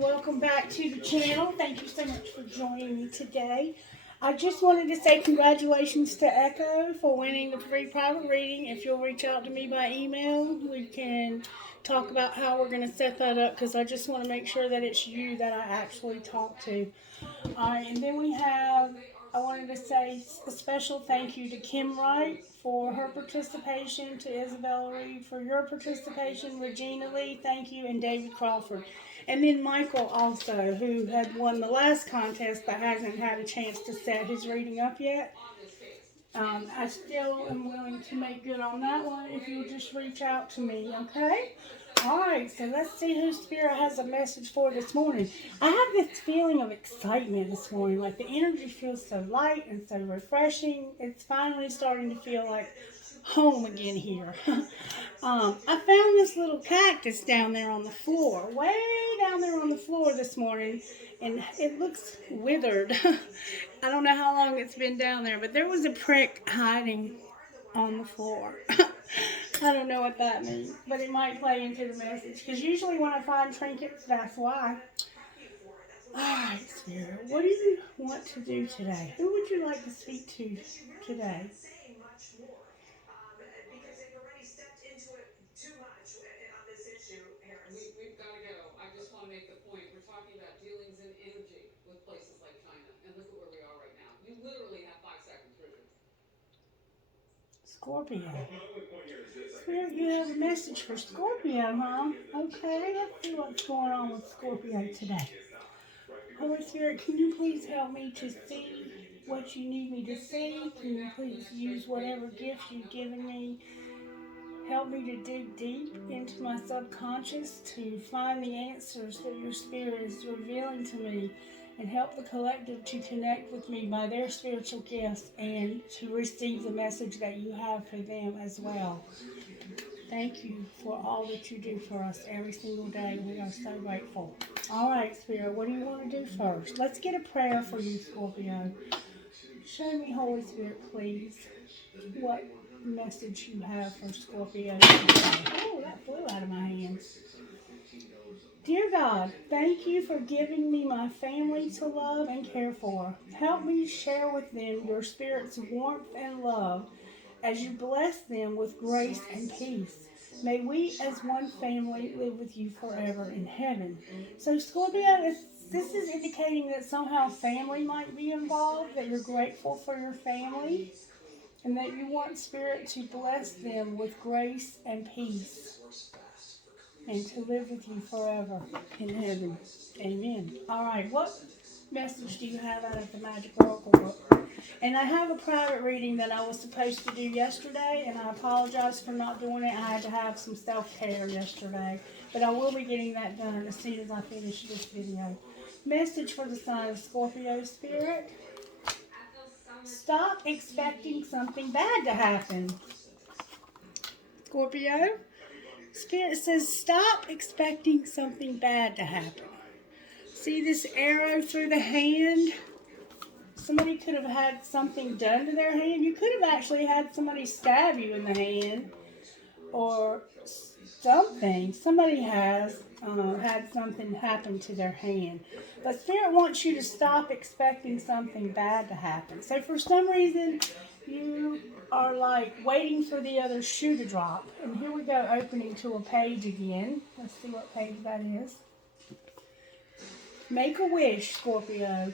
welcome back to the channel. Thank you so much for joining me today. I just wanted to say congratulations to Echo for winning the free private reading. If you'll reach out to me by email, we can talk about how we're going to set that up, because I just want to make sure that it's you that I actually talk to. Alright, and then I wanted to say a special thank you to Kim Wright for her participation, to Isabella Reed for your participation, Regina Lee, thank you, and David Crawford. And then Michael also, who had won the last contest but hasn't had a chance to set his reading up yet. I still am willing to make good on that one if you'll just reach out to me, okay? Alright, so let's see who Spirit has a message for this morning. I have this feeling of excitement this morning. Like the energy feels so light and so refreshing. It's finally starting to feel like home again here. I found this little cactus down there on the floor, way down there on the floor this morning, and it looks withered. I don't know how long it's been down there, but there was a prick hiding on the floor. I don't know what that means, but it might play into the message, because usually when I find trinkets, that's why. Alright, Spirit, what do you want to do today? Who would you like to speak to today? We've got to go. I just want to make the point. We're talking about dealings in energy with places like China. And look at where we are right now. You literally have 5 seconds, Richard. Scorpio. Spirit, you have a message for Scorpio, huh? Okay, let's see what's going on with Scorpio today. Holy Spirit, can you please help me to see what you need me to see? Can you please use whatever gifts you've given me? Help me to dig deep into my subconscious to find the answers that your Spirit is revealing to me, and help the collective to connect with me by their spiritual gifts and to receive the message that you have for them as well. Thank you for all that you do for us every single day. We are so grateful. All right, Spirit, what do you want to do first? Let's get a prayer for you, Scorpio. Show me, Holy Spirit, please, what message you have for Scorpio today. Oh, that flew out of my hands. Dear God, thank you for giving me my family to love and care for. Help me share with them your Spirit's warmth and love as you bless them with grace and peace. May we as one family live with you forever in heaven. So Scorpio, this is indicating that somehow family might be involved, that you're grateful for your family, and that you want Spirit to bless them with grace and peace, and to live with you forever in heaven. Amen. All right, what message do you have out of the Magic Oracle book? And I have a private reading that I was supposed to do yesterday, and I apologize for not doing it. I had to have some self-care yesterday, but I will be getting that done as soon as I finish this video. Message for the sign of Scorpio, Spirit. Stop expecting something bad to happen. Scorpio, Spirit says stop expecting something bad to happen. See this arrow through the hand? Somebody could have had something done to their hand. You could have actually had somebody stab you in the hand or something. Somebody has had something happen to their hand. But Spirit wants you to stop expecting something bad to happen. So for some reason, you are like waiting for the other shoe to drop. And here we go, opening to a page again. Let's see what page that is. Make a wish, Scorpio.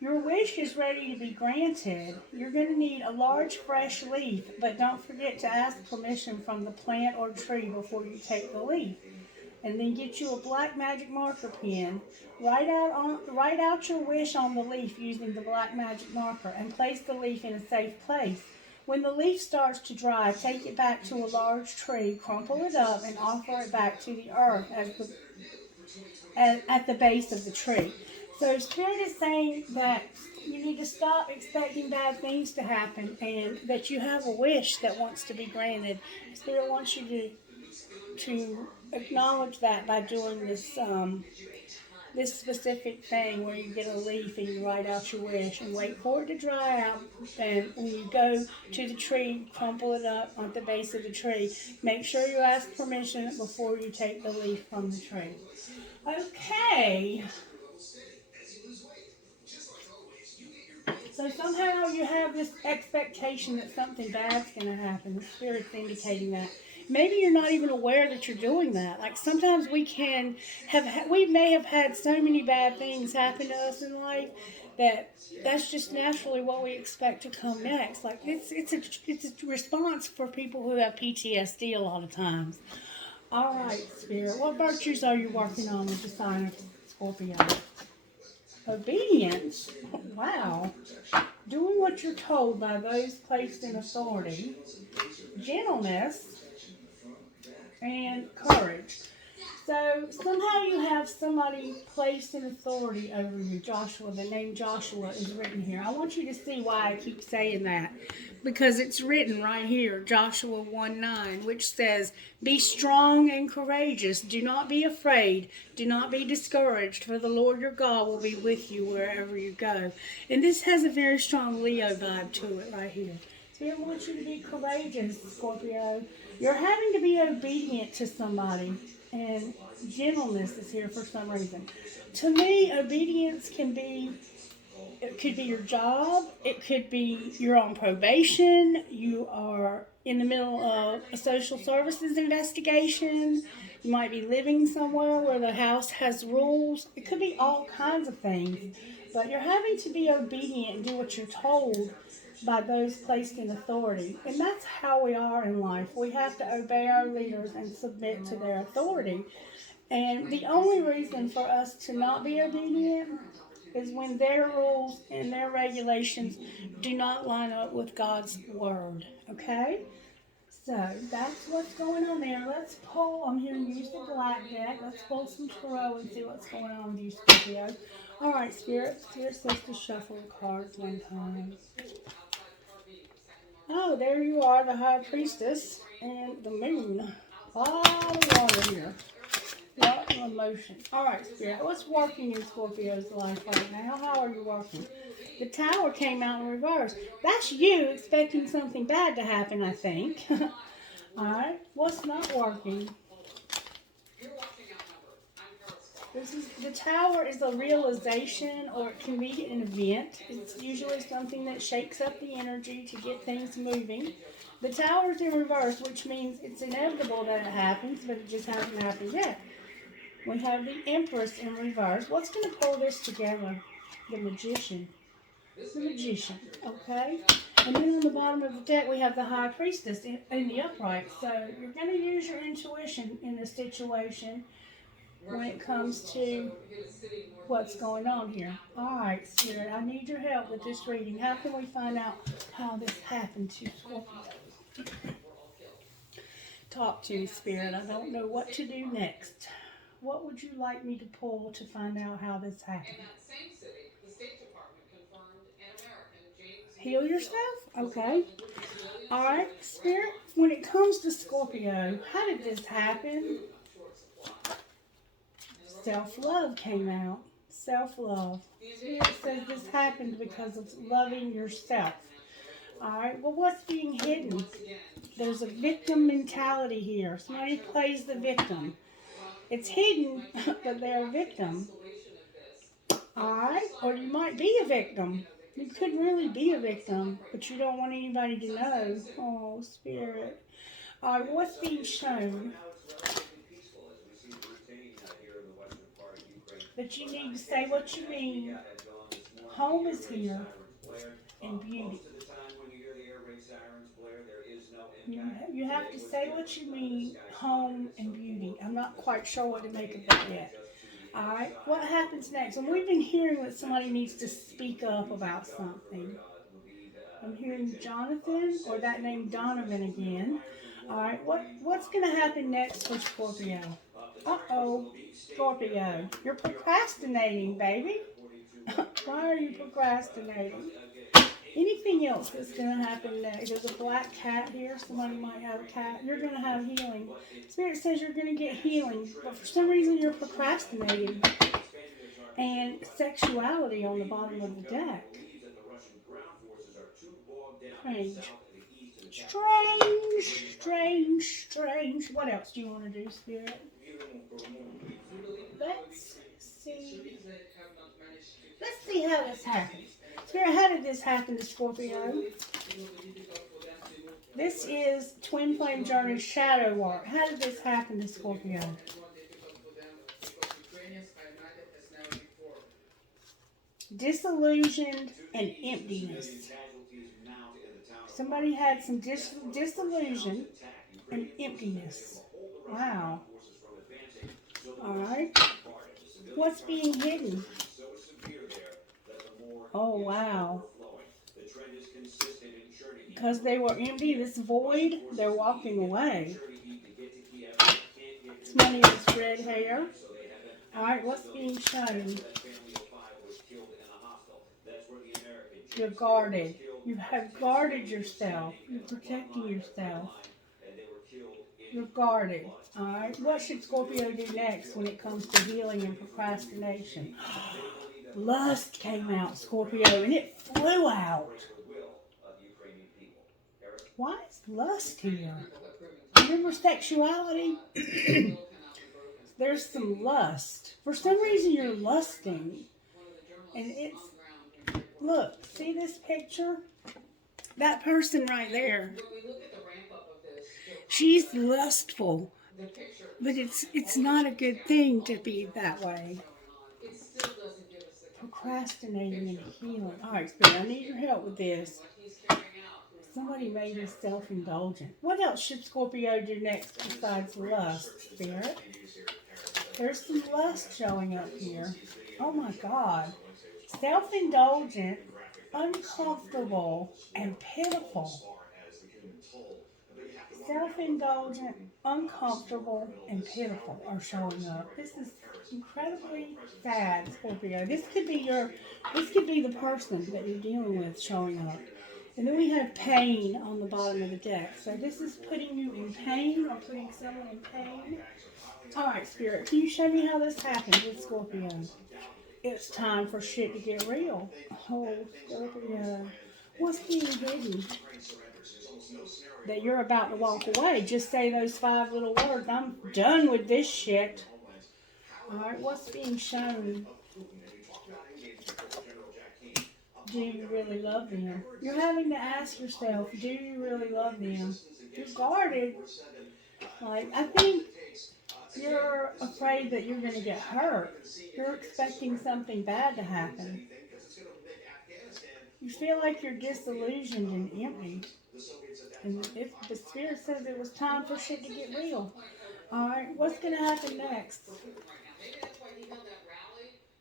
Your wish is ready to be granted. You're going to need a large fresh leaf, but don't forget to ask permission from the plant or tree before you take the leaf. And then get you a black magic marker pen. Write out your wish on the leaf using the black magic marker and place the leaf in a safe place. When the leaf starts to dry, take it back to a large tree, crumple it up, and offer it back to the earth at the base of the tree. So Spirit is saying that you need to stop expecting bad things to happen, and that you have a wish that wants to be granted. Spirit wants you to acknowledge that by doing this specific thing where you get a leaf and you write out your wish and wait for it to dry out. And when you go to the tree, crumple it up at the base of the tree. Make sure you ask permission before you take the leaf from the tree. Okay. So somehow you have this expectation that something bad's going to happen. The Spirit's indicating that. Maybe you're not even aware that you're doing that. Like sometimes we can we may have had so many bad things happen to us in life that that's just naturally what we expect to come next. Like it's a response for people who have PTSD a lot of times. All right, Spirit. What virtues are you working on with the sign of Scorpio? Obedience. Wow. Doing what you're told by those placed in authority. Gentleness and courage. So somehow you have somebody placed in authority over you, Joshua. The name Joshua is written here. I want you to see why I keep saying that. Because it's written right here, Joshua 1:9, which says, "Be strong and courageous. Do not be afraid. Do not be discouraged, for the Lord your God will be with you wherever you go." And this has a very strong Leo vibe to it right here. So I want you to be courageous, Scorpio. You're having to be obedient to somebody. And gentleness is here for some reason. To me, obedience can be, it could be your job, it could be you're on probation, you are in the middle of a social services investigation, you might be living somewhere where the house has rules. It could be all kinds of things. But you're having to be obedient and do what you're told by those placed in authority. And that's how we are in life. We have to obey our leaders and submit to their authority. And the only reason for us to not be obedient is when their rules and their regulations do not line up with God's word. Okay? So that's what's going on there. Let's pull. I'm here to use the black deck. Let's pull some tarot and see what's going on with you, Scorpio. All right, Spirit. Spirit says to shuffle the cards one time. Oh, there you are, the High Priestess and the Moon. All the water here. What emotion. All right, Spirit. What's working in Scorpio's life right now? How are you working? The Tower came out in reverse. That's you expecting something bad to happen, I think. All right. What's not working? The Tower is a realization, or it can be an event. It's usually something that shakes up the energy to get things moving. The Tower is in reverse, which means it's inevitable that it happens, but it just hasn't happened yet. We have the Empress in reverse. What's going to pull this together? The Magician. The Magician, okay? And then on the bottom of the deck, we have the High Priestess in the upright. So you're going to use your intuition in this situation when it comes to what's going on here. All right, Spirit, I need your help with this reading. How can we find out how this happened to Scorpio? Talk to me, Spirit. I don't know what to do next. What would you like me to pull to find out how this happened? Heal yourself? Okay. All right, Spirit. When it comes to Scorpio, how did this happen? Self-love came out. Self-love. Spirit says this happened because of loving yourself. All right. Well, what's being hidden? There's a victim mentality here. Somebody plays the victim. It's hidden, but they're a victim. Alright? Or you might be a victim. You could really be a victim, but you don't want anybody to know. Oh, Spirit. Alright, what's being shown? That you need to say what you mean. Home is here. And beauty. You have to say what you mean, home and beauty. I'm not quite sure what to make of that yet. Alright, what happens next? And we've been hearing that somebody needs to speak up about something. I'm hearing Jonathan, or that name Donovan again. Alright, what's going to happen next for Scorpio? Uh-oh, Scorpio. You're procrastinating, baby. Why are you procrastinating? Anything else that's going to happen next? There's a black cat here. Somebody might have a cat. You're going to have healing. Spirit says you're going to get healing, but for some reason you're procrastinating. And sexuality on the bottom of the deck. Strange. What else do you want to do, Spirit? let's see. Let's see how this happened. Spirit, how did this happen to Scorpio? This is Twin Flame Journey Shadow Work. How did this happen to Scorpio? Disillusioned and emptiness. Somebody had some disillusion and emptiness. Wow. Alright. What's being hidden? Oh, wow. Because they were empty, this void, they're walking away. Somebody with red hair. Alright, what's being shown? You're guarded. You have guarded yourself. You're protecting yourself. You're guarded. Alright, what should Scorpio do next when it comes to healing and procrastination? Lust came out, Scorpio, and it flew out. Why is lust here? Remember sexuality? There's some lust. For some reason you're lusting. And it's, look, see this picture? That person right there. She's lustful. But it's not a good thing to be that way. Procrastinating and healing. Alright, Spirit, I need your help with this. Somebody made us self-indulgent. What else should Scorpio do next besides lust, Spirit? There's some lust showing up here. Oh my God. Self-indulgent, uncomfortable, and pitiful. Self-indulgent, uncomfortable, and pitiful are showing up. This is incredibly sad, Scorpio. This could be the person that you're dealing with showing up. And then we have pain on the bottom of the deck. So this is putting you in pain or putting someone in pain. Alright, Spirit, can you show me how this happened with Scorpio? It's time for shit to get real. Oh, Scorpio. What's being hidden? That you're about to walk away. Just say those 5 little words. I'm done with this shit. Alright, what's being shown? Do you really love them? You're having to ask yourself, do you really love them? You're guarded. Like, I think you're afraid that you're going to get hurt. You're expecting something bad to happen. You feel like you're disillusioned and empty. And if the Spirit says it was time for shit to get real. Alright, what's going to happen next?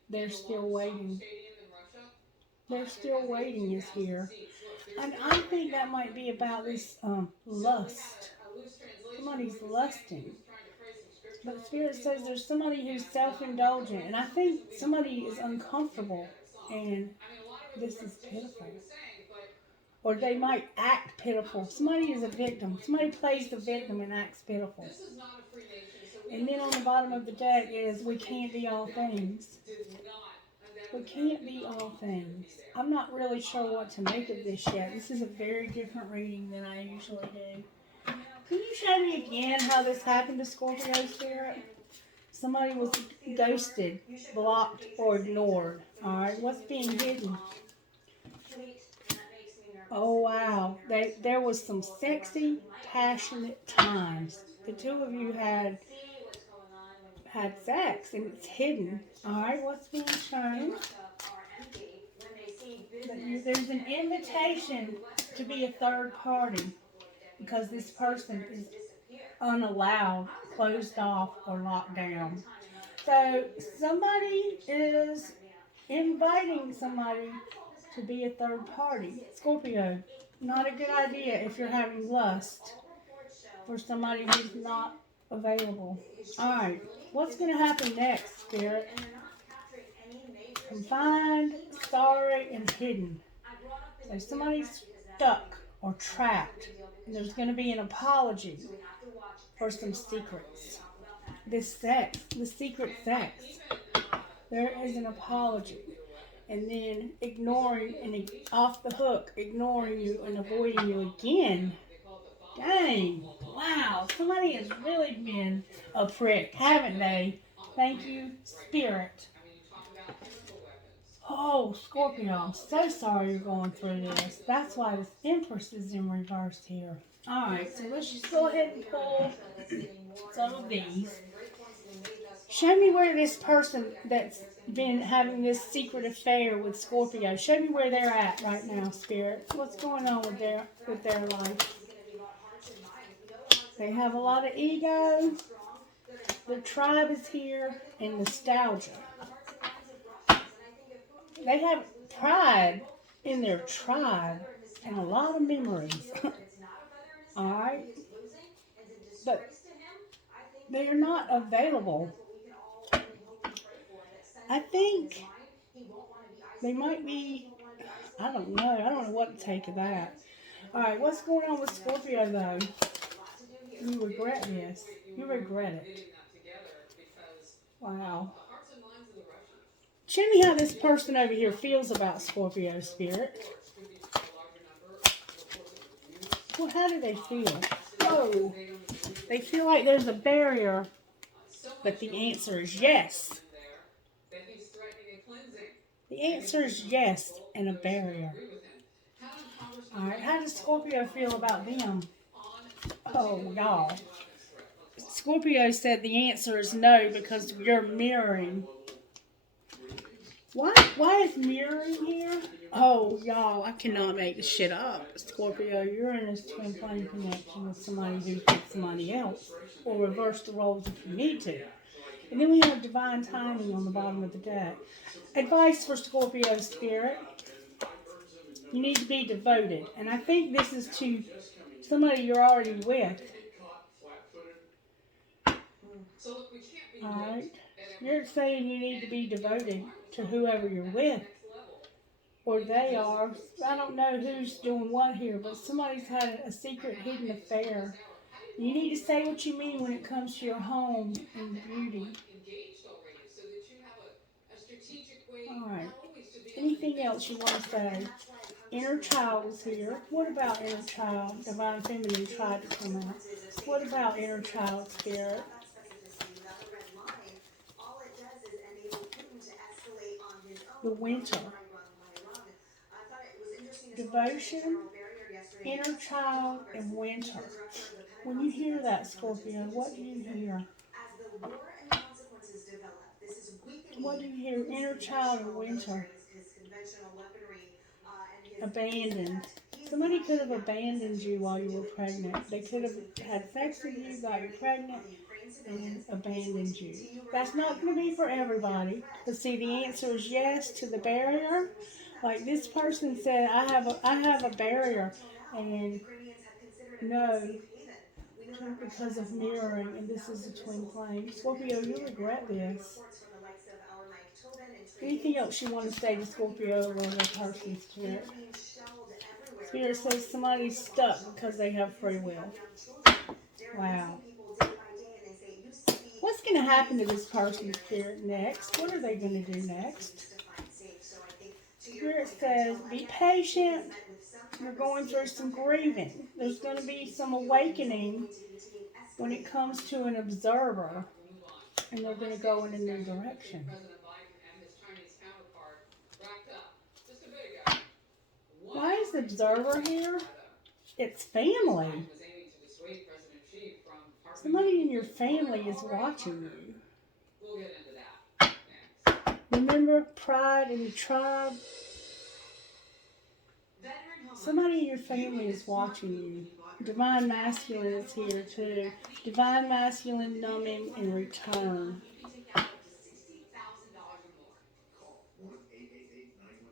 They're still waiting. They're still waiting is here. And I think that might be about this lust. Somebody's lusting. But the Spirit says there's somebody who's self-indulgent. And I think somebody is uncomfortable. And this is pitiful. Or they might act pitiful. Somebody is a victim. Somebody plays the victim and acts pitiful. And then on the bottom of the deck is, we can't be all things. We can't be all things. I'm not really sure what to make of this yet. This is a very different reading than I usually do. Can you show me again how this happened to Scorpio, Spirit? Somebody was ghosted, blocked, or ignored. Alright, what's being hidden? Oh wow, there was some sexy, passionate times. The two of you had sex, and it's hidden. Alright, what's being shown? There's an invitation to be a third party because this person is unallowed, closed off, or locked down. So somebody is inviting somebody to be a third party. Scorpio, not a good idea if you're having lust for somebody who's not available. Alright, what's going to happen next, Spirit? Confined, sorry, and hidden. So somebody's stuck or trapped, and there's going to be an apology for some secrets. This sex, the secret sex. There is an apology. And then ignoring and off the hook, ignoring you and avoiding you again. Dang, wow, somebody has really been a prick, haven't they? Thank you, Spirit. I mean, you talk about chemical weapons. Oh, Scorpio, I'm so sorry you're going through this. That's why this Empress is in reverse here. Alright, so let's just go ahead and pull some of these. Show me where this person that's been having this secret affair with Scorpio, show me where they're at right now, Spirit. What's going on with their life? They have a lot of ego. Their tribe is here, and nostalgia. They have pride in their tribe and a lot of memories. Alright? But they are not available. I think they might be, I don't know. I don't know what to take of that. Alright, what's going on with Scorpio though? You regret this. You regret it. Wow. Show me how this person over here feels about Scorpio, Spirit. Well, how do they feel? Whoa. They feel like there's a barrier, but the answer is yes. The answer is yes, and a barrier. Alright, how does Scorpio feel about them? Oh, y'all. Scorpio said the answer is no because you're mirroring. Why is mirroring here? Oh, y'all, I cannot make this shit up. Scorpio, you're in this twin flame connection with somebody who thinks somebody else. Or reverse the roles if you need to. And then we have divine timing on the bottom of the deck. Advice for Scorpio Spirit. You need to be devoted. And I think this is to somebody you're already with. Alright. You're saying you need to be devoted to whoever you're with. Or they are. I don't know who's doing what here, but somebody's had a secret hidden affair. You need to say what you mean when it comes to your home and beauty. Alright. Anything else you want to say? Inner child is here. What about inner child? Divine feminine tried to come out. What about inner child spirit? The winter. Devotion, inner child, and winter. When you hear that, Scorpio, what do you hear? What do you hear? Inner child and winter. Abandoned. Somebody could have abandoned you while you were pregnant. They could have had sex with you, got you pregnant, and abandoned you. That's not going to be for everybody. But see, the answer is yes to the barrier. Like this person said, I have a barrier, and no, because of mirroring, and this is a twin flame. Scorpio, you regret this. Anything else you want to say to Scorpio or the person's spirit? Spirit says somebody's stuck because they have free will. Wow. What's going to happen to this person's spirit next? What are they going to do next? Spirit says, be patient. You're going through some grieving. There's going to be some awakening when it comes to an observer. And they're going to go in a new direction. Why is the observer here? It's family. Somebody in your family is watching you. Remember pride in the tribe? Somebody in your family is watching you. Divine masculine is here too. Divine masculine numbing and return.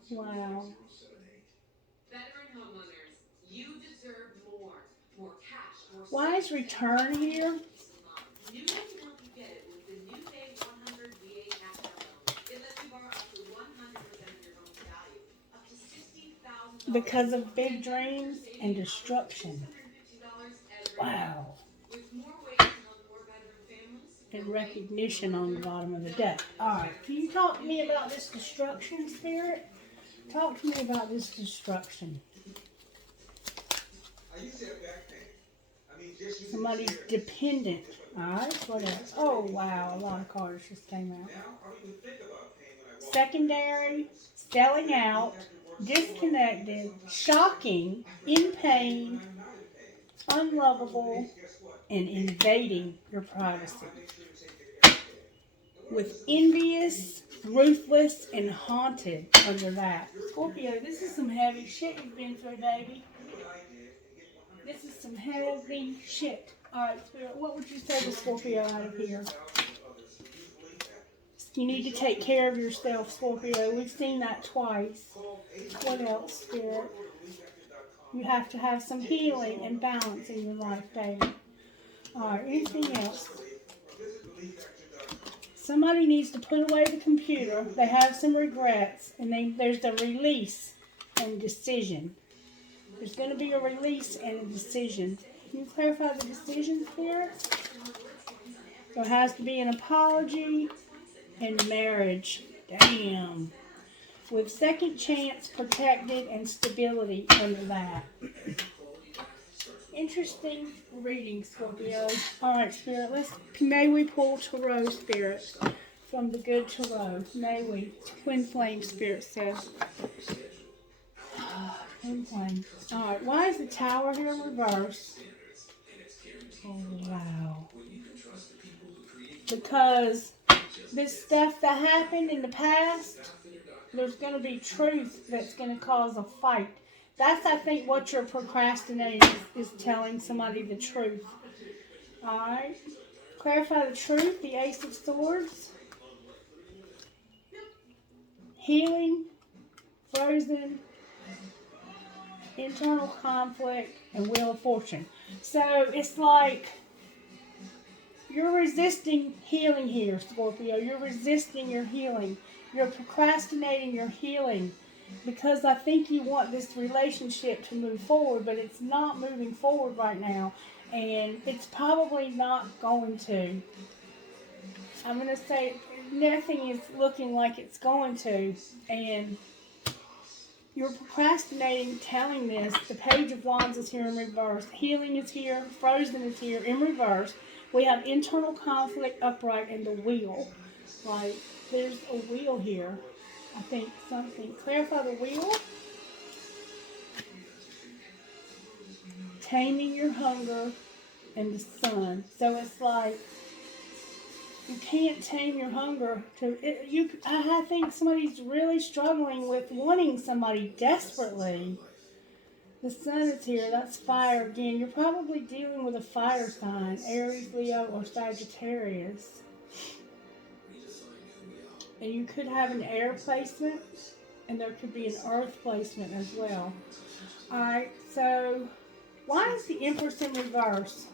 Wow. Why is return here? Because of big dreams and destruction. Wow. And recognition on the bottom of the deck. Alright, can you talk to me about this destruction, Spirit? Talk to me about this destruction. Somebody's dependent Alright, what else? Oh, wow, a lot of cards just came out. Secondary, selling out, disconnected, shocking, in pain, unlovable, and invading your privacy. With envious, ruthless, and haunted under that. Scorpio, this is some heavy shit you've been through, baby. This is some heavy shit. Alright, Spirit, what would you say to Scorpio out of here? You need to take care of yourself, Scorpio. We've seen that twice. What else, Spirit? You have to have some healing and balance in your life, baby. Alright, anything else? Somebody needs to put away the computer. They have some regrets, and there's a release and decision. There's going to be a release and a decision. Can you clarify the decision, Spirit? There has to be an apology and marriage. Damn. With second chance, protected, and stability under that. Interesting reading, Scorpio. Alright, Spirit, may we pull Tarot, Spirit, from the good Tarot. May we. Twin Flame, Spirit says. Twin Flame. Alright, why is the Tower here reversed? Oh, wow. Because this stuff that happened in the past, there's going to be truth that's going to cause a fight. That's, I think, what you're procrastinating is telling somebody the truth. Alright. Clarify the truth. The Ace of Swords. Healing. Frozen. Internal conflict. And Wheel of Fortune. So, it's like you're resisting healing here, Scorpio. You're resisting your healing. You're procrastinating your healing. Because I think you want this relationship to move forward, but it's not moving forward right now. And it's probably not going to. I'm going to say nothing is looking like it's going to. And you're procrastinating telling this. The Page of Wands is here in reverse. Healing is here. Frozen is here in reverse. We have internal conflict upright and the wheel. Like, there's a wheel here. I think something. Clarify the wheel. Taming your hunger and the sun. So it's like you can't tame your hunger. I think somebody's really struggling with wanting somebody desperately. The sun is here. That's fire again. You're probably dealing with a fire sign. Aries, Leo, or Sagittarius. And you could have an air placement, and there could be an earth placement as well. Alright, so why is the Empress in reverse?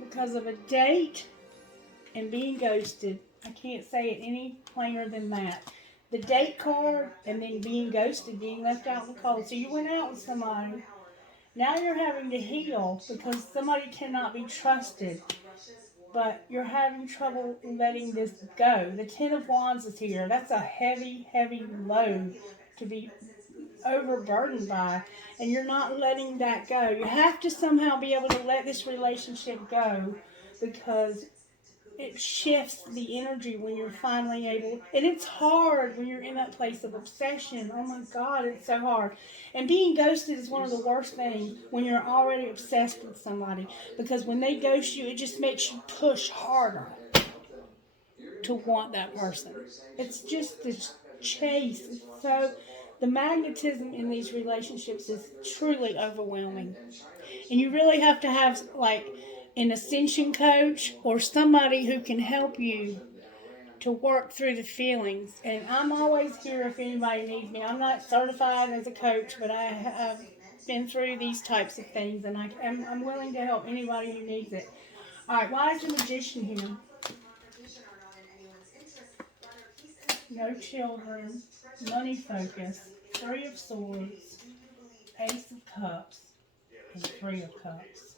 Because of a date and being ghosted. I can't say it any plainer than that. The date card and then being ghosted, being left out in the cold. So you went out with somebody. Now you're having to heal because somebody cannot be trusted. But you're having trouble letting this go. The Ten of Wands is here. That's a heavy, heavy load to be overburdened by. And you're not letting that go. You have to somehow be able to let this relationship go because it shifts the energy when you're finally able. And it's hard when you're in that place of obsession. Oh my God, it's so hard. And being ghosted is one of the worst things when you're already obsessed with somebody. Because when they ghost you, it just makes you push harder to want that person. It's just this chase. So the magnetism in these relationships is truly overwhelming. And you really have to have like an ascension coach or somebody who can help you to work through the feelings. And I'm always here if anybody needs me. I'm not certified as a coach, but I have been through these types of things, and I'm willing to help anybody who needs it. All right, why is the Magician here? No children, money focus, Three of Swords, Ace of Cups, and Three of Cups.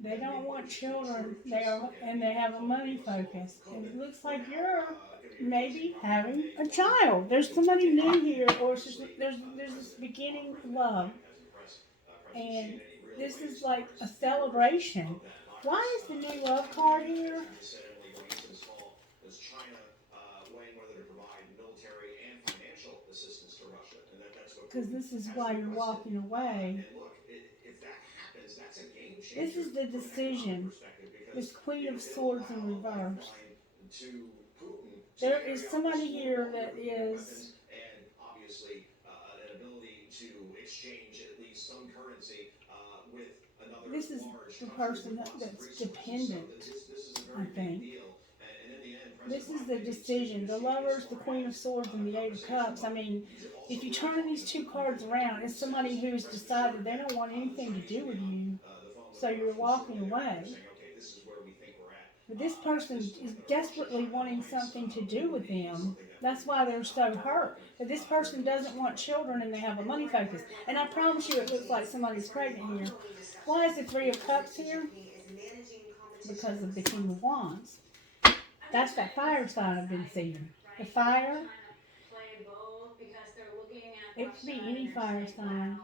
They don't want children. They have a money focus. And it looks like you're maybe having a child. There's somebody new here, or there's this beginning love. And This is like a celebration. Why is the new love card here? Because this is why you're walking away. This is the decision. This Queen of Swords in reverse. There is somebody here that is. This is the person that's dependent, I think. This is the decision. The Lovers, the Queen of Swords, and the Eight of Cups. I mean, if you turn these two cards around, it's somebody who's decided they don't want anything to do with you, so you're walking away. But this person is desperately wanting something to do with them. That's why they're so hurt. But this person doesn't want children and they have a money focus. And I promise you it looks like somebody's pregnant here. Why is the Three of Cups here? Because of the King of Wands. That's that fire sign I've been seeing. The fire. It could be any fire sign.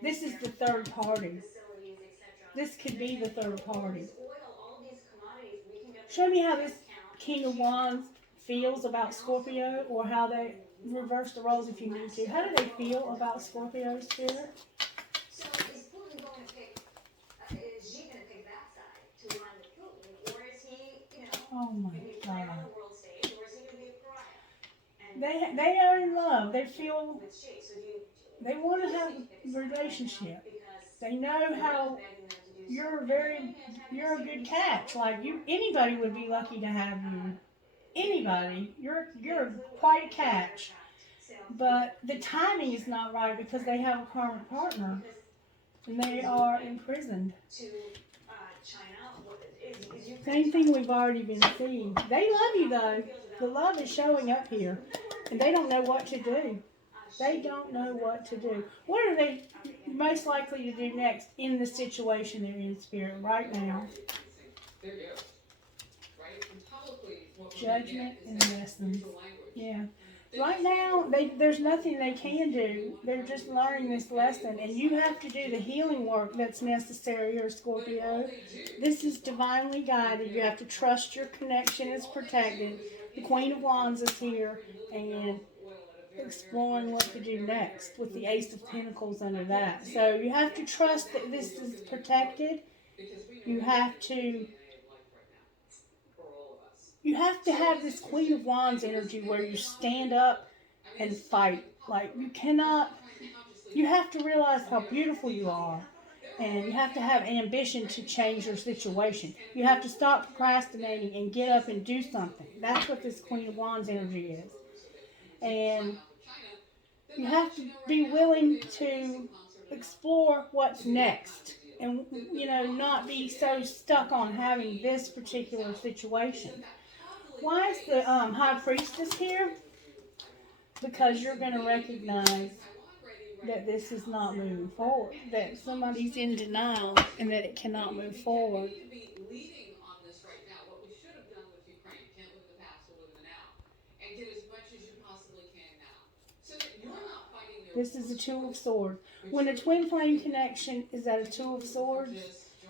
This is the third party. This could be the third party. Show me how this King of Wands feels about Scorpio, or how they reverse the roles if you need to. How do they feel about Scorpio, Spirit? So is Putin going to pick, is she going to pick that side to align with Putin? Or is he, going to be playing on the world stage? Or is he going to be a pariah? And They are in love. They feel they want to have a relationship. They know how you're a good catch. Like anybody would be lucky to have you. Anybody, you're quite a catch. But the timing is not right because they have a karmic partner and they are imprisoned. Same thing we've already been seeing. They love you though. The love is showing up here, and they don't know what to do. They don't know what to do. What are they most likely to do next in the situation they're in, Spirit, right now? There you go. Right? And publicly, what we're Judgment gonna get is and lessons. the language. Yeah. Right now, there's nothing they can do. They're just learning this lesson, and you have to do the healing work that's necessary here, Scorpio. This is divinely guided. You have to trust your connection is protected. The Queen of Wands is here, and exploring what to do next with the Ace of Pentacles under that. So you have to trust that this is protected. You have to have this Queen of Wands energy where you stand up and fight. Like you have to realize how beautiful you are. And you have to have ambition to change your situation. You have to stop procrastinating and get up and do something. That's what this Queen of Wands energy is. And you have to be willing to explore what's next. And, not be so stuck on having this particular situation. Why is the High Priestess here? Because you're going to recognize that this is not moving forward. That somebody's in denial and that it cannot move forward. This is a Two of Swords. When a twin flame connection is at a Two of Swords,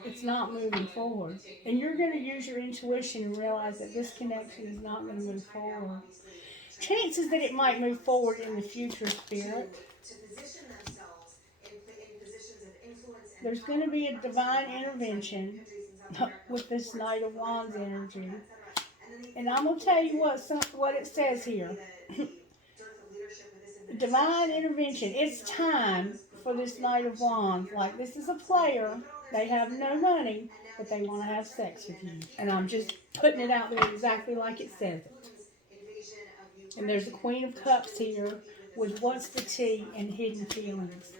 it's not moving forward. And you're going to use your intuition and realize that this connection is not going to move forward. Chances that it might move forward in the future, Spirit. There's going to be a divine intervention with this Knight of Wands energy. And I'm going to tell you what it says here. Divine intervention. It's time for this Knight of Wands. Like, this is a player. They have no money, but they want to have sex with you. And I'm just putting it out there exactly like it says it. And there's a Queen of Cups here with what's the tea and hidden feelings.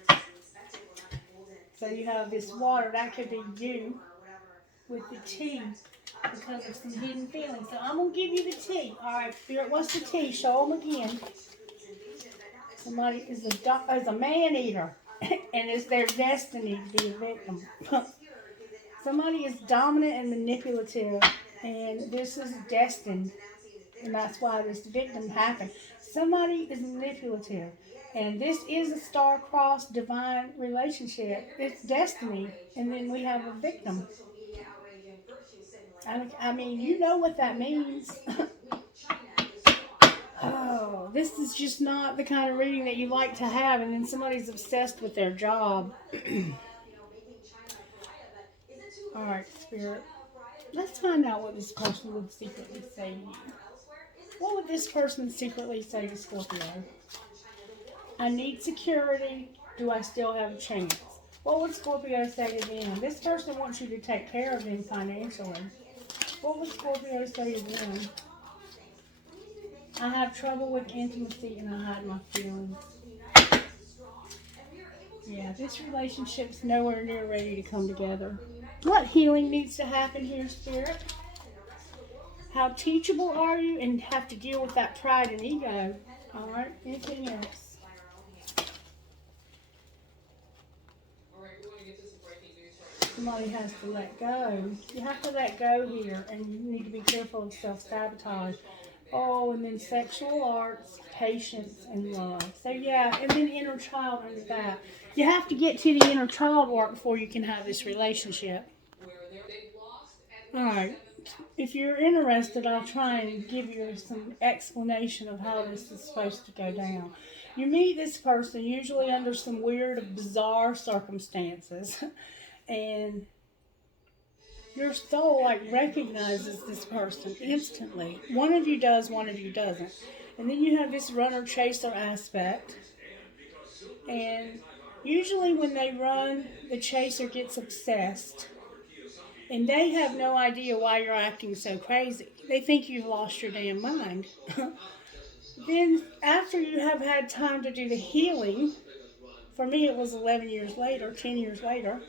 So you have this water. That could be you with the tea because of some hidden feelings. So I'm going to give you the tea. All right, Spirit, what's the tea? Show them again. Somebody is a man-eater, and it's their destiny to be a victim. Somebody is dominant and manipulative, and this is destined, and that's why this victim happened. Somebody is manipulative, And this is a star-crossed divine relationship. It's destiny. And then we have a victim. I mean, you know what that means. Oh, this is just not the kind of reading that you like to have, and then somebody's obsessed with their job. Alright, Spirit. Let's find out what this person would secretly say to you. What would this person secretly say to Scorpio? I need security. Do I still have a chance? What would Scorpio say to them? This person wants you to take care of them financially. What would Scorpio say to them? I have trouble with intimacy and I hide my feelings. Yeah, this relationship's nowhere near ready to come together. What healing needs to happen here, Spirit? How teachable are you and have to deal with that pride and ego? Alright, anything else? Somebody has to let go. You have to let go here, and you need to be careful of self-sabotage. Oh, and then sexual arts, patience, and love. So yeah, and then inner child under that. You have to get to the inner child work before you can have this relationship. Alright, if you're interested, I'll try and give you some explanation of how this is supposed to go down. You meet this person usually under some weird, bizarre circumstances, and your soul recognizes this person instantly. One of you does, one of you doesn't. And then you have this runner-chaser aspect. And usually when they run, the chaser gets obsessed. And they have no idea why you're acting so crazy. They think you've lost your damn mind. Then after you have had time to do the healing, for me it was 11 years later, 10 years later,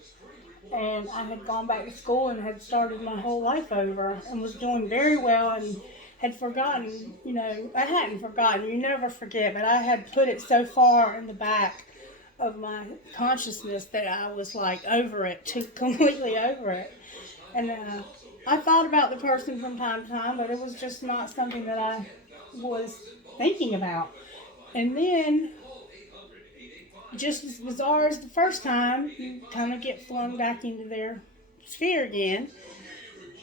and I had gone back to school and had started my whole life over and was doing very well and had forgotten, I hadn't forgotten, you never forget, but I had put it so far in the back of my consciousness that I was over it, completely over it. And I thought about the person from time to time, but it was just not something that I was thinking about. And then, just as bizarre as the first time, you kind of get flung back into their sphere again.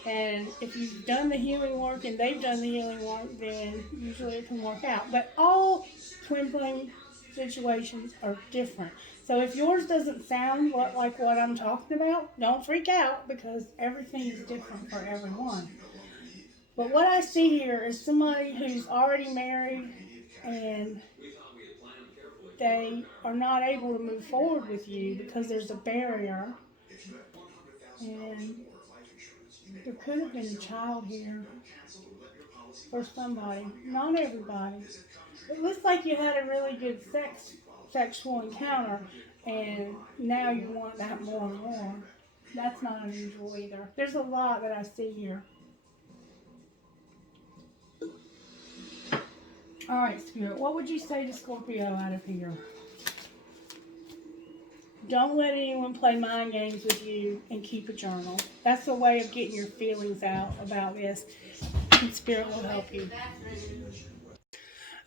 And if you've done the healing work and they've done the healing work, then usually it can work out. But all twin flame situations are different. So if yours doesn't sound like what I'm talking about, don't freak out, because everything is different for everyone. But what I see here is somebody who's already married and they are not able to move forward with you because there's a barrier. And there could have been a child here for somebody, not everybody. It looks like you had a really good sexual encounter, and now you want that more and more. That's not unusual either. There's a lot that I see here. Alright, Spirit, what would you say to Scorpio out of here? Don't let anyone play mind games with you, and keep a journal. That's a way of getting your feelings out about this, and Spirit will help you.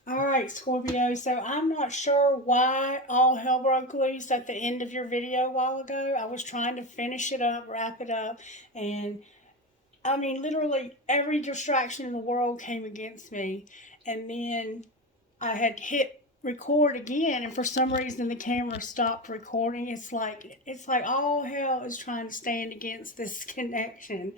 Alright, Scorpio, so I'm not sure why all hell broke loose at the end of your video a while ago. I was trying to finish it up, wrap it up, and I mean, literally every distraction in the world came against me, and then I had hit record again, and for some reason the camera stopped recording. It's like all hell is trying to stand against this connection.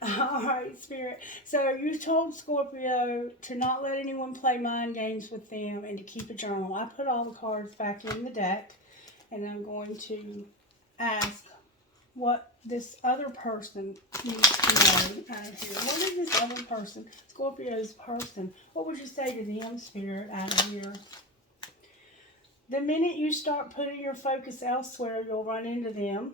All right, Spirit. So you told Scorpio to not let anyone play mind games with them and to keep a journal. I put all the cards back in the deck, and I'm going to ask what this other person needs to know out of here. What is this other person? Scorpio's person. What would you say to them, Spirit, out of here? The minute you start putting your focus elsewhere, you'll run into them.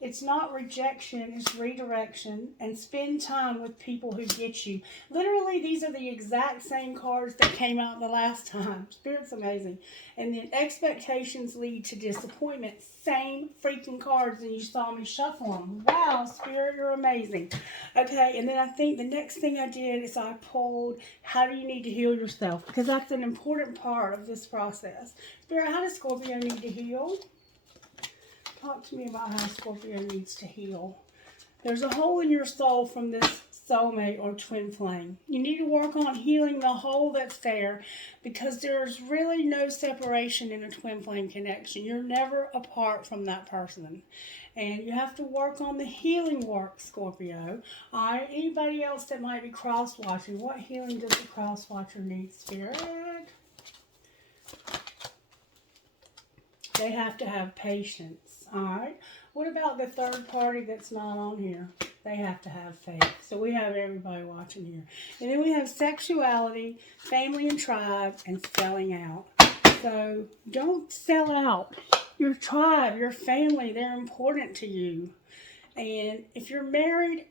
It's not rejection, it's redirection. And spend time with people who get you. Literally, these are the exact same cards that came out the last time. Spirit's amazing. And then expectations lead to disappointment. Same freaking cards, and you saw me shuffle them. Wow, Spirit. Spirit, you're amazing. Okay, and then I think the next thing I did is I pulled, how do you need to heal yourself? Because that's an important part of this process. Spirit, how does Scorpio need to heal? Talk to me about how Scorpio needs to heal. There's a hole in your soul from this soulmate or twin flame. You need to work on healing the hole that's there, because there's really no separation in a twin flame connection. You're never apart from that person. And you have to work on the healing work, Scorpio. Alright, anybody else that might be cross-watching, what healing does the cross-watcher need, Spirit? They have to have patience. Alright, what about the third party that's not on here? They have to have faith. So we have everybody watching here. And then we have sexuality, family and tribe, and selling out. So don't sell out. Your tribe, your family, they're important to you. And if you're married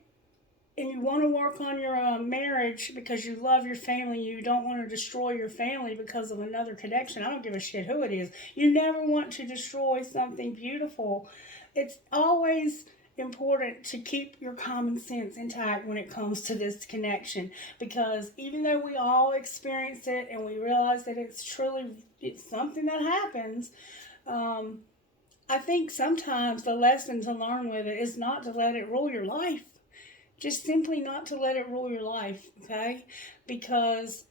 and you want to work on your marriage because you love your family, you don't want to destroy your family because of another connection, I don't give a shit who it is. You never want to destroy something beautiful. It's always important to keep your common sense intact when it comes to this connection, because even though we all experience it and we realize that it's something that happens, I think sometimes the lesson to learn with it is not to let it rule your life. Just simply not to let it rule your life, okay? Because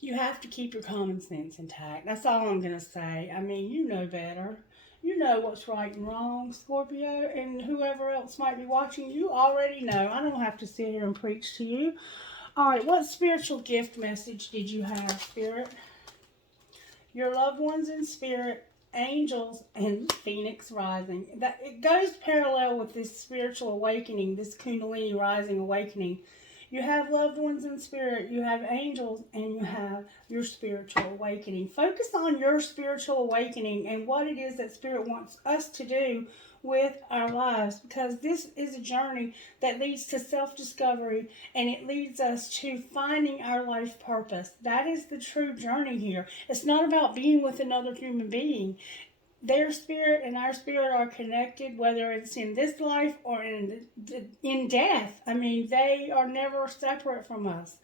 you have to keep your common sense intact. That's all I'm going to say. I mean, you know better. You know what's right and wrong, Scorpio, and whoever else might be watching, you already know. I don't have to sit here and preach to you. All right, what spiritual gift message did you have, Spirit? Your loved ones in spirit, angels, and Phoenix rising. That it goes parallel with this spiritual awakening, this Kundalini rising awakening. You have loved ones in spirit, you have angels, and you have your spiritual awakening. Focus on your spiritual awakening and what it is that Spirit wants us to do with our lives, because this is a journey that leads to self-discovery, and it leads us to finding our life purpose. That is the true journey here. It's not about being with another human being. Their spirit and our spirit are connected, whether it's in this life or in death. I mean, they are never separate from us.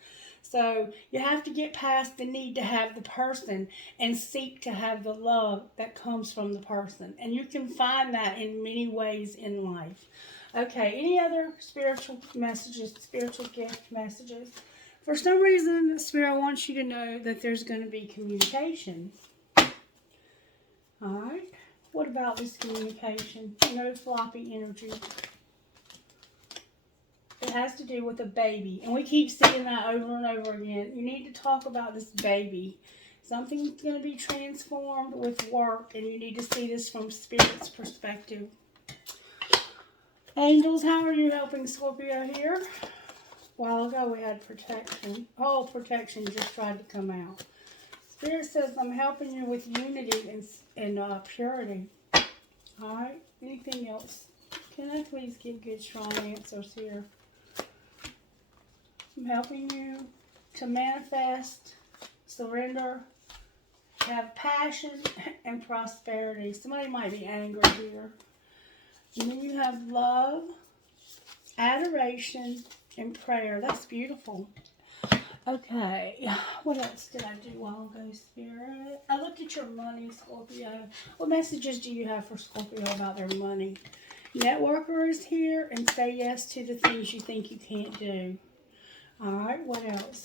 So you have to get past the need to have the person and seek to have the love that comes from the person. And you can find that in many ways in life. Okay, any other spiritual messages, spiritual gift messages? For some reason, the Spirit wants you to know that there's going to be communication. Alright, what about this communication? No floppy energy. It has to do with a baby. And we keep seeing that over and over again. You need to talk about this baby. Something's going to be transformed with work, and you need to see this from Spirit's perspective. Angels, how are you helping Scorpio here? A while ago we had protection. Oh, protection just tried to come out. Spirit says, I'm helping you with unity and purity. Alright, anything else? Can I please give good, strong answers here? I'm helping you to manifest, surrender, have passion, and prosperity. Somebody might be angry here. And then you have love, adoration, and prayer. That's beautiful. Okay, what else did I do a while ago, Spirit? I looked at your money, Scorpio. What messages do you have for Scorpio about their money? Networker is here, and say yes to the things you think you can't do. Alright, what else?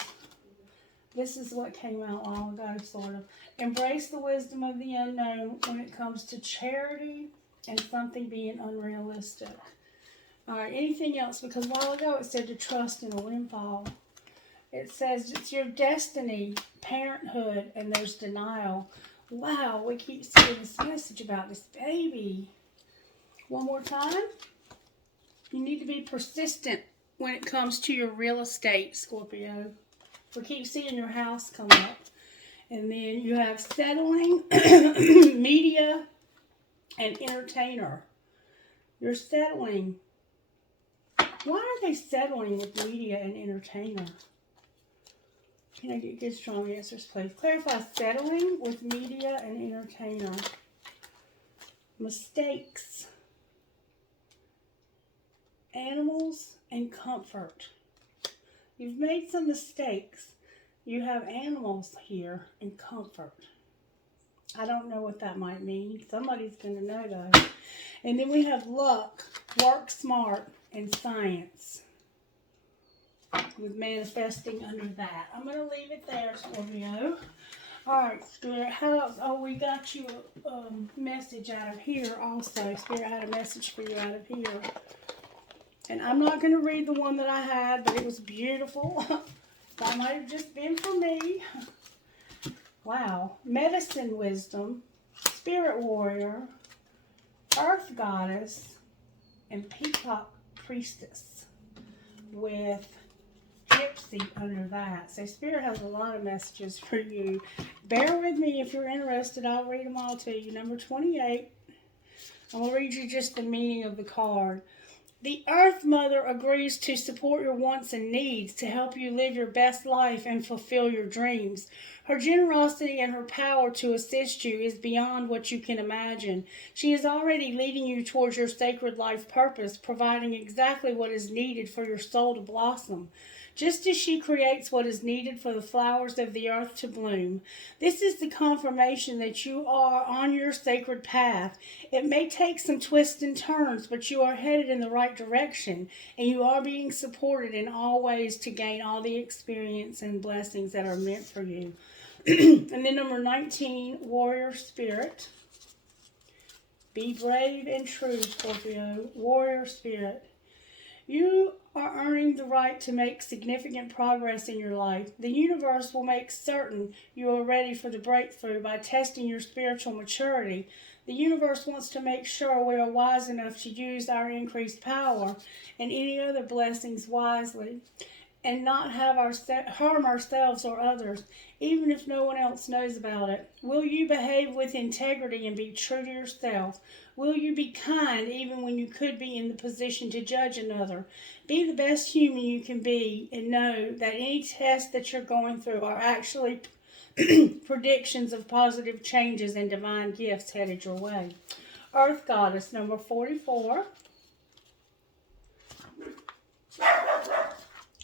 This is what came out a while ago, sort of. Embrace the wisdom of the unknown when it comes to charity and something being unrealistic. Alright, anything else? Because a while ago it said to trust in a windfall. It says it's your destiny, parenthood, and there's denial. Wow, we keep seeing this message about this baby. One more time. You need to be persistent when it comes to your real estate, Scorpio. We keep seeing your house come up. And then you have settling, media, and entertainer. You're settling. Why are they settling with media and entertainer? Can I get good, strong answers, please? Clarify settling with media and entertainer. Mistakes. animals and comfort. You've made some mistakes. You have animals here and comfort. I don't know what that might mean. Somebody's going to know though. And then we have luck, work smart, and science. With manifesting under that. I'm going to leave it there, Scorpio. Alright, Spirit, how else? Oh, we got you a message out of here also. Spirit had a message for you out of here. And I'm not going to read the one that I had, but it was beautiful. That might have just been for me. Wow. Medicine wisdom, spirit warrior, earth goddess, and peacock priestess with gypsy under that. So Spirit has a lot of messages for you. Bear with me if you're interested. I'll read them all to you. Number 28. I'm going to read you just the meaning of the card. The Earth Mother agrees to support your wants and needs to help you live your best life and fulfill your dreams. Her generosity and her power to assist you is beyond what you can imagine. She is already leading you towards your sacred life purpose, providing exactly what is needed for your soul to blossom, just as she creates what is needed for the flowers of the earth to bloom. This is the confirmation that you are on your sacred path. It may take some twists and turns, but you are headed in the right direction, and you are being supported in all ways to gain all the experience and blessings that are meant for you. And then number 19, warrior spirit. Be brave and true, Scorpio. Warrior spirit. You are earning the right to make significant progress in your life. The universe will make certain you are ready for the breakthrough by testing your spiritual maturity. The universe wants to make sure we are wise enough to use our increased power and any other blessings wisely, and not have harm ourselves or others, even if no one else knows about it. Will you behave with integrity and be true to yourself? Will you be kind even when you could be in the position to judge another? Be the best human you can be, and know that any tests that you're going through are actually predictions of positive changes and divine gifts headed your way. Earth Goddess, number 44.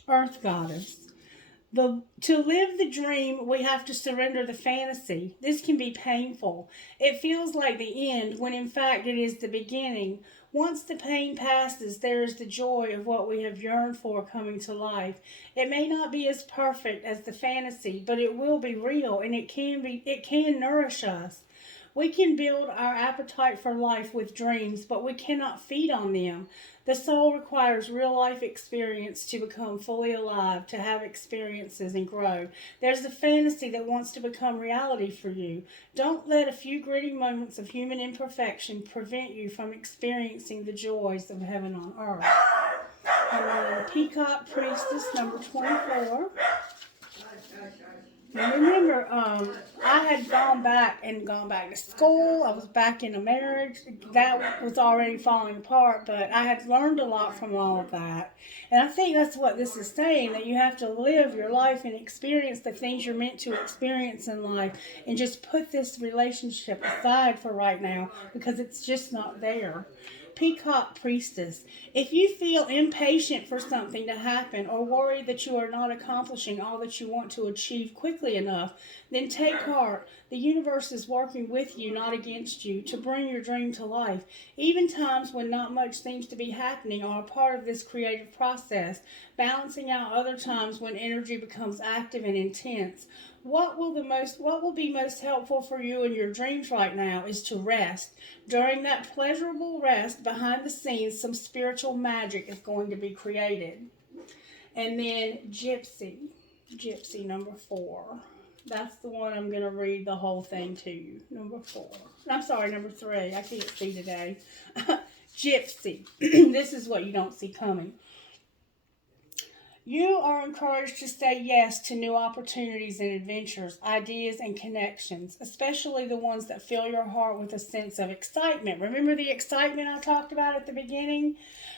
Earth Goddess. To live the dream, we have to surrender the fantasy. This can be painful. It feels like the end, when in fact it is the beginning. Once the pain passes, there is the joy of what we have yearned for coming to life. It may not be as perfect as the fantasy, but it will be real, and it can nourish us. We can build our appetite for life with dreams, but we cannot feed on them. The soul requires real-life experience to become fully alive, to have experiences and grow. There's a fantasy that wants to become reality for you. Don't let a few gritty moments of human imperfection prevent you from experiencing the joys of heaven on earth. And then the Peacock Priestess, number 24. Now remember, I had gone back to school. I was back in a marriage that was already falling apart, but I had learned a lot from all of that. And I think that's what this is saying, that you have to live your life and experience the things you're meant to experience in life, and just put this relationship aside for right now, because it's just not there. Peacock Priestess. If you feel impatient for something to happen, or worry that you are not accomplishing all that you want to achieve quickly enough, then take heart. The universe is working with you, not against you, to bring your dream to life. Even times when not much seems to be happening are a part of this creative process, balancing out other times when energy becomes active and intense. What will be most helpful for you in your dreams right now is to rest. During that pleasurable rest, behind the scenes, some spiritual magic is going to be created. And then Gypsy number 4. That's the one I'm going to read the whole thing to you. Number 4. I'm sorry, number 3. I can't see today. Gypsy. This is what you don't see coming. You are encouraged to say yes to new opportunities and adventures, ideas and connections, especially the ones that fill your heart with a sense of excitement. Remember the excitement I talked about at the beginning?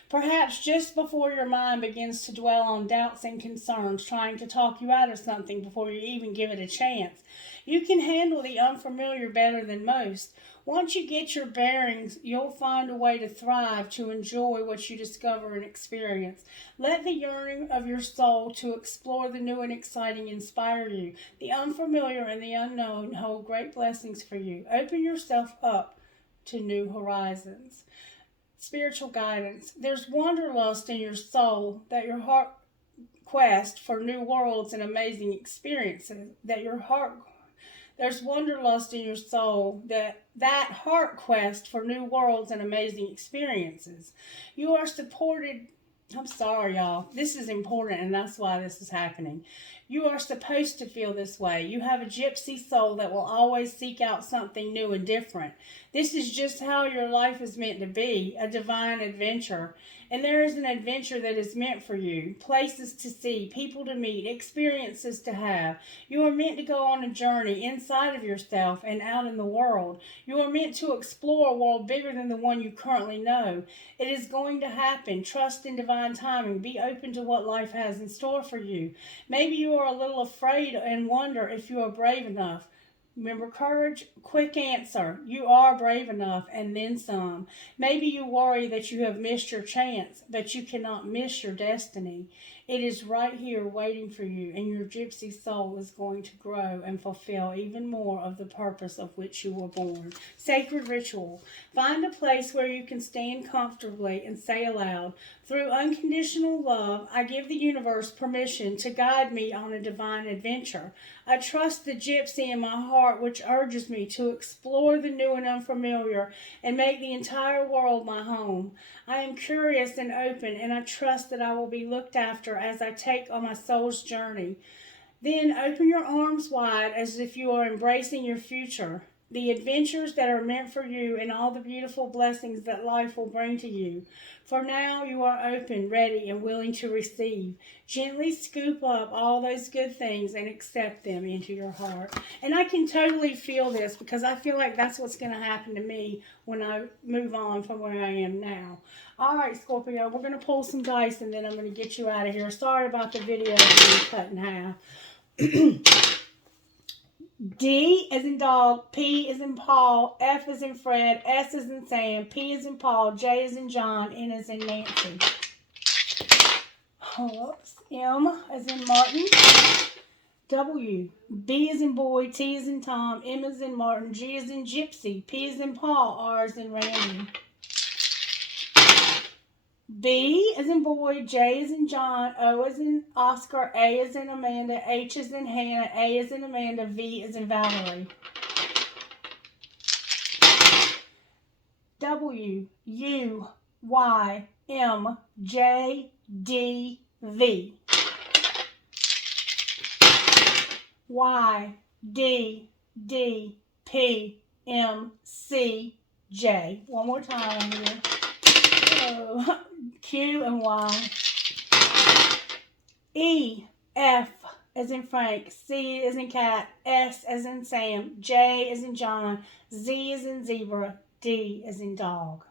Perhaps just before your mind begins to dwell on doubts and concerns, trying to talk you out of something before you even give it a chance. You can handle the unfamiliar better than most. Once you get your bearings, you'll find a way to thrive, to enjoy what you discover and experience. Let the yearning of your soul to explore the new and exciting inspire you. The unfamiliar and the unknown hold great blessings for you. Open yourself up to new horizons. Spiritual guidance. There's wanderlust in your soul that your heart quest for new worlds and amazing experiences. There's wanderlust in your soul that heart quest for new worlds and amazing experiences. You are supported. I'm sorry, y'all. This is important, and that's why this is happening. You are supposed to feel this way. You have a gypsy soul that will always seek out something new and different. This is just how your life is meant to be, a divine adventure. And there is an adventure that is meant for you. Places to see, people to meet, experiences to have. You are meant to go on a journey inside of yourself and out in the world. You are meant to explore a world bigger than the one you currently know. It is going to happen. Trust in divine timing. Be open to what life has in store for you. Maybe you are a little afraid and wonder if you are brave enough. Remember, courage, quick answer. You are brave enough, and then some. Maybe you worry that you have missed your chance, but you cannot miss your destiny. It is right here waiting for you, and your gypsy soul is going to grow and fulfill even more of the purpose of which you were born. Sacred ritual. Find a place where you can stand comfortably and say aloud, through unconditional love, I give the universe permission to guide me on a divine adventure. I trust the gypsy in my heart which urges me to explore the new and unfamiliar and make the entire world my home. I am curious and open, and I trust that I will be looked after as I take on my soul's journey. Then open your arms wide as if you are embracing your future, the adventures that are meant for you, and all the beautiful blessings that life will bring to you. For now, you are open, ready, and willing to receive. Gently scoop up all those good things and accept them into your heart. And I can totally feel this because I feel like that's what's going to happen to me when I move on from where I am now. All right, Scorpio, we're going to pull some dice and then I'm going to get you out of here. Sorry about the video being cut in half. D as in dog, P as in Paul, F as in Fred, S as in Sam, P as in Paul, J as in John, N as in Nancy. Oops. M as in Martin, W, B as in boy, T as in Tom, M as in Martin, G as in Gypsy, P as in Paul, R as in Randy. B as in boy, J as in John, O as in Oscar, A as in Amanda, H as in Hannah, A as in Amanda, V as in Valerie. W, U, Y, M, J, D, V. Y, D, D, P, M, C, J. One more time here. Oh. Q and Y. E, F as in Frank, C as in cat, S as in Sam, J as in John, Z as in zebra, D as in dog.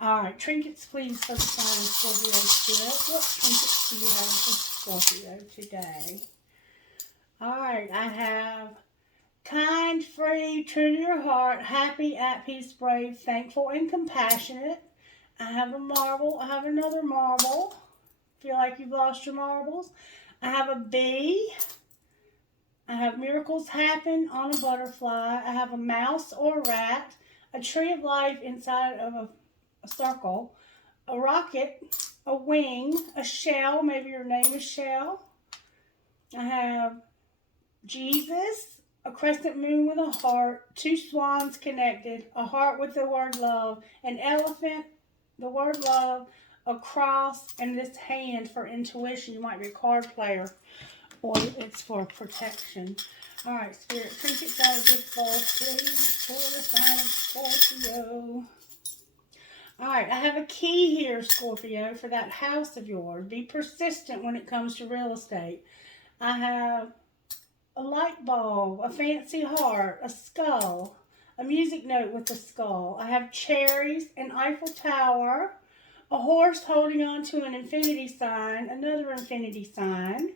All right, trinkets please for the sign of Scorpio spirit. What trinkets do you have for Scorpio today? All right, I have kind, free, true to your heart, happy, at peace, brave, thankful, and compassionate. I have a marble. I have another marble. Feel like you've lost your marbles. I have a bee. I have miracles happen on a butterfly. I have a mouse or a rat. A tree of life inside of a circle. A rocket. A wing. A shell. Maybe your name is Shell. I have Jesus. A crescent moon with a heart. Two swans connected. A heart with the word love. An elephant. The word love, a cross, and this hand for intuition. You might be a card player, or it's for protection. All right, Spirit, trinkets out of this bowl, please, for the sign of Scorpio. All right, I have a key here, Scorpio, for that house of yours. Be persistent when it comes to real estate. I have a light bulb, a fancy heart, a skull, a music note with a skull. I have cherries, an Eiffel Tower, a horse holding on to an infinity sign, another infinity sign,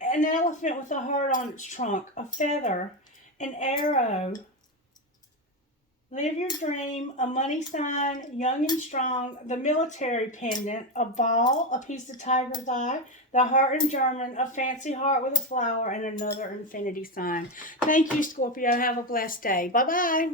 an elephant with a heart on its trunk, a feather, an arrow, Live your dream, a money sign, young and strong, the military pendant, a ball, a piece of tiger's eye, the heart in German, a fancy heart with a flower, and another infinity sign. Thank you, Scorpio. Have a blessed day. Bye-bye.